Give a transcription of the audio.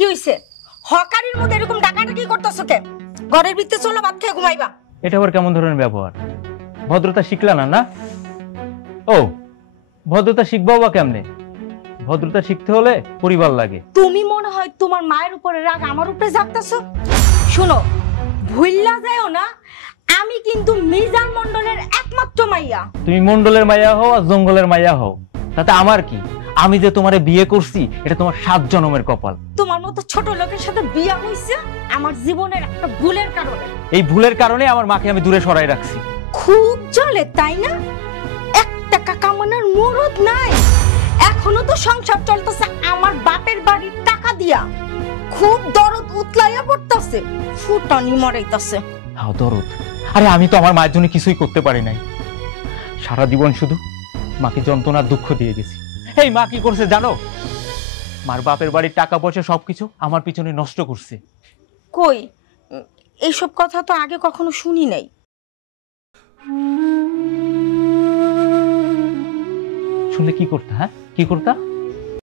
কি হইছে? হকারির মধ্যে এরকম ডাকাডাকি করতেছো কেন? ঘরের ভিতরে চলো, ভাত খেয়ে ঘুমাইবা। এটা আবার কেমন ধরনের ব্যবহার? ভদ্রতা শিখলা না? না, ও ভদ্রতা শিখবাও বা কেমনে? ভদ্রতা শিখতে হলে পরিবার লাগে। তুমি মনে হয় তোমার মায়ের উপরে রাগ আমার উপরে জাগতাছো। শোনো, ভুইল্লা যায়ও না, আমি কিন্তু মিজান মণ্ডলের একমাত্র মাইয়া। তুমি মন্ডলের মাইয়া হও আর জঙ্গলের মাইয়া হও, তাতে আমার কি? আমি যে তোমারে বিয়ে করছি এটা তোমার 7 জন্মের কপাল। তোমার মতো ছোট লোকের সাথে বিয়ে হইছে আমার জীবনের একটা ভুলের কারণে। এই ভুলের কারণে আমার মাকে আমি দূরে সরাই রাখছি। খুব জ্বলে তাই না? 1 টাকা কামানোর মুরদ নাই, এখনো তো সংসার চলতেছে আমার বাপের বাড়ির টাকা দিয়া। খুব দরদ উতলাইয়া পড়তাছে, ফুটানি মরাইতাছে। হাও দরদ? আরে আমি তো আমার মায়ের জন্য কিছুই করতে পারি নাই। সারা জীবন শুধু মাকে যন্ত্রণার দুঃখ দিয়ে গেছি। এই মা কি করছে জানো? মার বাপের বাড়ির টাকা পয়সা সবকিছু আমার পিছনে নষ্ট করছে। কই, এইসব কথা তো আগে কখনো শুনি নাই। শুনলে কি করতা? হ্যাঁ, কি করতা?